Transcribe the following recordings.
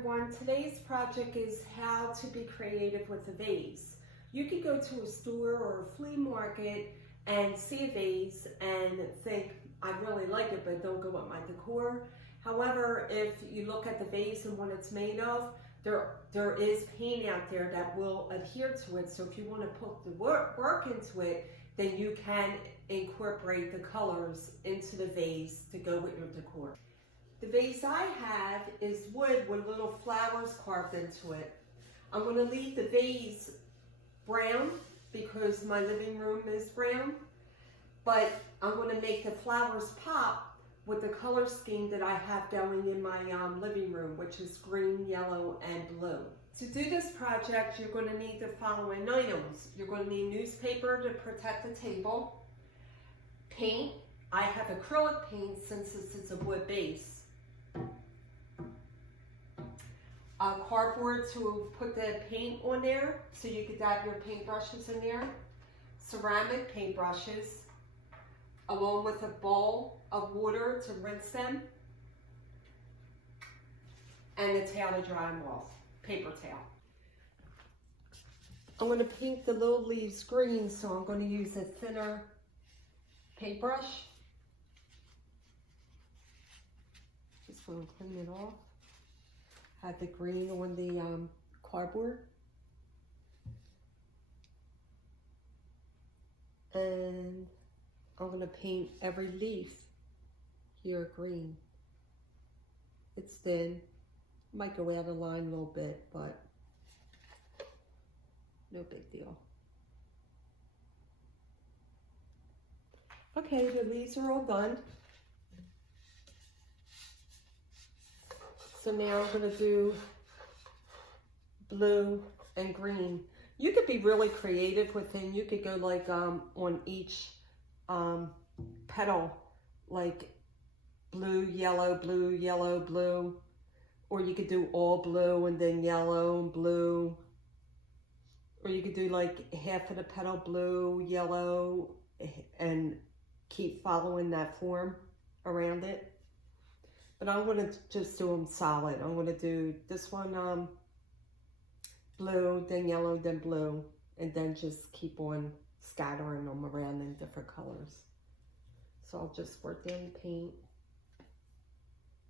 everyone. Today's project is how to be creative with a vase. You could go to a store or a flea market and see a vase and think, I really like it, but don't go with my decor. However, if you look at the vase and what it's made of, there is paint out there that will adhere to it. So if you want to put the work into it, then you can incorporate the colors into the vase to go with your decor. The vase I have is wood with little flowers carved into it. I'm going to leave the vase brown because my living room is brown, but I'm going to make the flowers pop with the color scheme that I have going in my living room, which is green, yellow, and blue. To do this project, you're going to need the following items. You're going to need newspaper to protect the table, paint. I have acrylic paint since this is a wood base. Cardboard to put the paint on there, so you could have your paintbrushes in there. Ceramic paintbrushes, along with a bowl of water to rinse them, and a towel to dry them off, paper towel. I'm going to paint the little leaves green, so I'm going to use a thinner paintbrush. Just want to clean it off. Have the green on the cardboard. And I'm going to paint every leaf here green. It's thin. Might go out of line a little bit, but no big deal. Okay, the leaves are all done. So now I'm going to do blue and green. You could be really creative with it. You could go like on each petal, like blue, yellow, blue, yellow, blue. Or you could do all blue and then yellow and blue. Or you could do like half of the petal blue, yellow, and keep following that form around it. But I'm going to just do them solid. I'm going to do this one blue, then yellow, then blue, and then just keep on scattering them around in different colors. So I'll just squirt down the paint.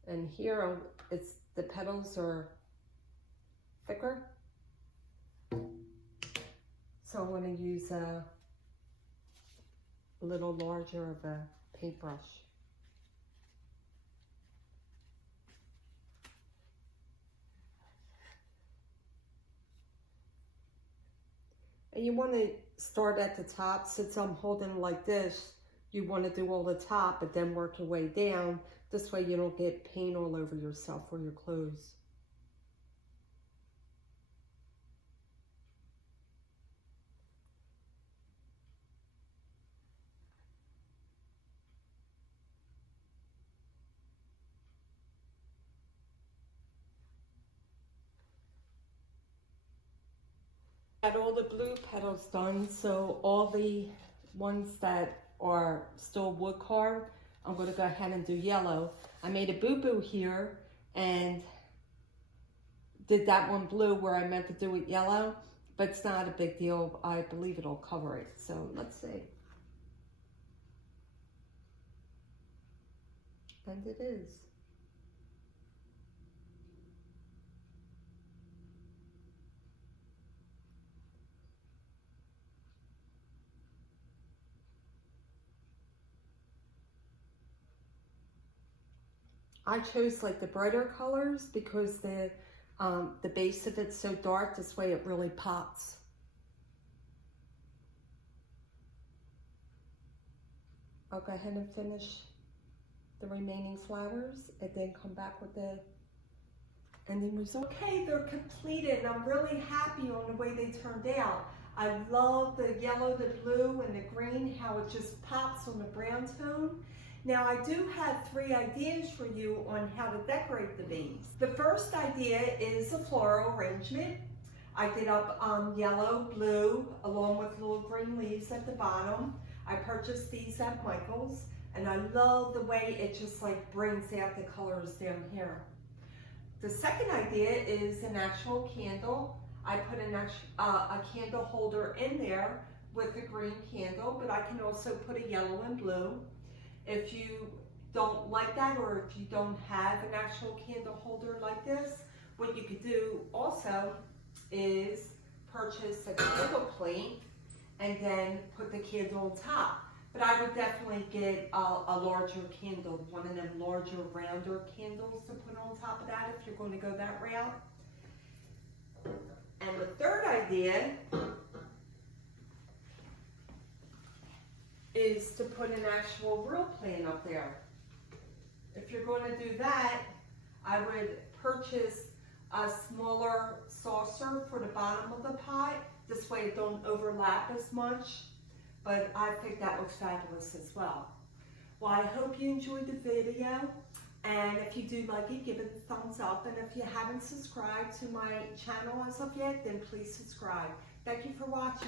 And here it's the petals are thicker. So I'm going to use a little larger of a paintbrush. And you want to start at the top. Since I'm holding it like this, you want to do all the top, but then work your way down. This way you don't get paint all over yourself or your clothes. Got all the blue petals done, so all the ones that are still wood carved, I'm going to go ahead and do yellow. I made a boo-boo here and did that one blue where I meant to do it yellow, but it's not a big deal. I believe it'll cover it, so let's see. And it is. I chose like the brighter colors because the base of it's so dark, this way it really pops. I'll go ahead and finish the remaining flowers and then come back with the ending result. Okay, they're completed and I'm really happy on the way they turned out. I love the yellow, the blue, and the green, how it just pops on the brown tone. Now I do have 3 ideas for you on how to decorate the vase. The first idea is a floral arrangement. I did up yellow, blue, along with little green leaves at the bottom. I purchased these at Michael's, and I love the way it just like brings out the colors down here. The second idea is an actual candle. I put a candle holder in there with a green candle, but I can also put a yellow and blue. If you don't like that, or if you don't have an actual candle holder like this, what you could do also is purchase a candle plate and then put the candle on top. But I would definitely get a larger candle, one of them larger, rounder candles to put on top of that if you're going to go that route. And the third idea is to put an actual real plant up there. If you're going to do that, I would purchase a smaller saucer for the bottom of the pot. This way it don't overlap as much, but I think that looks fabulous as well. Well, I hope you enjoyed the video, and if you do like it, give it a thumbs up, and if you haven't subscribed to my channel as of yet, then please subscribe. Thank you for watching.